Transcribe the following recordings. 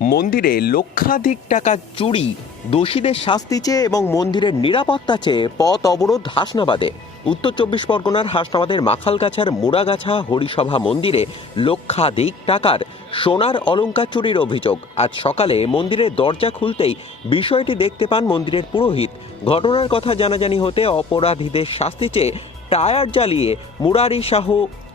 মন্দিরে লক্ষাধিক টাকা চুরি, দোষীদের শাস্তি চেয়ে এবং মন্দিরের নিরাপত্তা চেয়ে পথ অবরোধ হাসনাবাদে। উত্তর চব্বিশ পরগনার হাসনাবাদের মাখালগাছার মুড়াগাছা হরিসভা মন্দিরে লক্ষাধিক টাকার সোনার অলঙ্কার চুরির অভিযোগ। আজ সকালে মন্দিরের দরজা খুলতেই বিষয়টি দেখতে পান মন্দিরের পুরোহিত। ঘটনার কথা জানাজানি হতে অপরাধীদের শাস্তি চেয়ে টায়ার জ্বালিয়ে মুরারি শাহ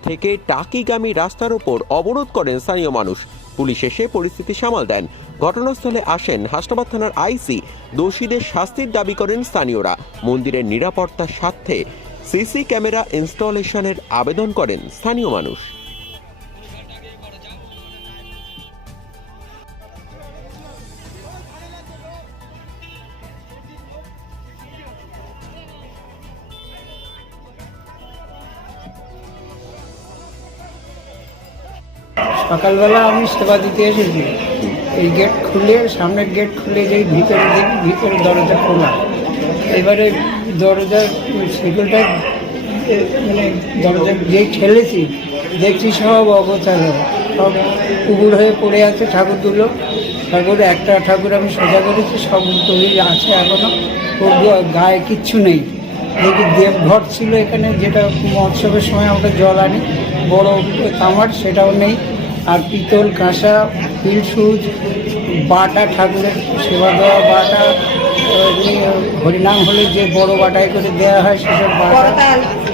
থেকে টাকিগামী রাস্তার ওপর অবরোধ করেন স্থানীয় মানুষ। পুলিশ এসে পরিস্থিতি সামাল দেন। ঘটনাস্থলে আসেন হাসনাবাদ থানার আইসি। দোষীদের শাস্তির দাবি করেন স্থানীয়রা। মন্দিরের নিরাপত্তার স্বার্থে সিসি ক্যামেরা ইনস্টলেশনের আবেদন করেন স্থানীয় মানুষ। সকালবেলা আমি সেবা দিতে এসেছি। এই গেট খুলে, সামনের গেট খুলে যেই ভিতরে দেখি, ভিতরে দরজা খোলা। এবারে দরজার সিকিউরিটা মানে দরজা যেই ঠেলেছি, দেখছি সব অবতার সব কুকুর হয়ে পড়ে আছে ঠাকুরগুলো ঠাকুর একটা ঠাকুর আমি সোজা করেছি, সব তৈরি আছে এখনও গায়ে কিচ্ছু নেই। দেখি দেবঘর ছিল এখানে, যেটা মহোৎসবের সময় আমরা জল আনি। বড় তামার, সেটাও নেই। আর পিতল কাঁসা পিলসুজ বাটা ঠাকুরের সেবা দেওয়া বাটা হরিনাম হলে যে বড় বাটায় করে দেওয়া হয় সেসব বাটা।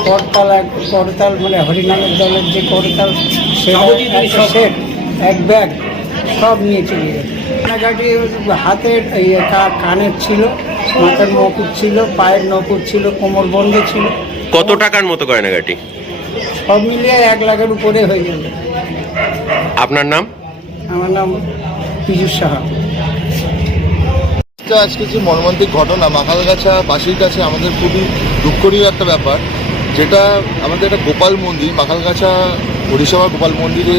করতাল এক করতাল মানে হরিনামের দলের যে করতাল সেটা সেট এক ব্যাগ সব নিয়ে চলে গেছে কানাকাটি হাতের এই কা- কানের ছিল মাথার নকুর ছিল পায়ের নকুর ছিল কোমর বন্ধ ছিল। কত টাকার মতো গয়নাগাটি সব মিলিয়ে এক লাখের উপরে হয়ে গেল। আপনার নাম? আমার নাম পীযুষ সাহা। আজকে যে মর্মান্তিক ঘটনা মাখালগাছা বাসির কাছে আমাদের খুবই দুঃখনীয় একটা ব্যাপার যেটা আমাদের একটা গোপাল মন্দির মাখালগাছা হরিসভা গোপাল মন্দিরে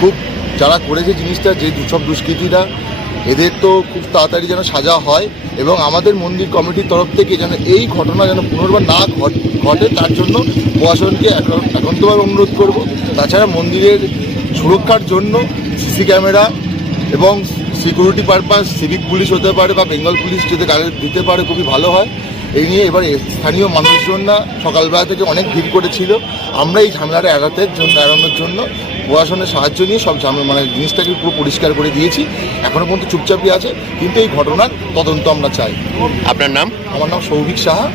খুব যারা করেছে জিনিসটা যে সব দুষ্কৃতীরা এদের তো খুব তাড়াতাড়ি যেন সাজা হয় এবং আমাদের মন্দির কমিটির তরফ থেকে যেন এই ঘটনা যেন পুনর্বার না ঘট- ঘটে তার জন্য প্রশাসনকে এখন- একান্তভাবে অনুরোধ করব। তাছাড়া মন্দিরের সুরক্ষার জন্য সিসি ক্যামেরা এবং সিকিউরিটি পারপাস সিভিক পুলিশ হতে পারে বা বেঙ্গল পুলিশ যদি কাজে দিতে পারে খুবই ভালো হয়। এই নিয়ে এবার স্থানীয় মানুষজনরা সকালবেলা থেকে অনেক ভিড় করেছিল। আমরা এই ঝামেলাটা এড়াতে জন্য এড়ানোর জন্য প্রশাসনের সাহায্য নিয়ে সব ঝামেলা মানে জিনিসটাকে পুরো পরিষ্কার করে দিয়েছি। এখনও পর্যন্ত চুপচাপই আছে। কিন্তু এই ঘটনার তদন্ত আমরা চাই। আপনার নাম? আমার নাম সৌভিক সাহা।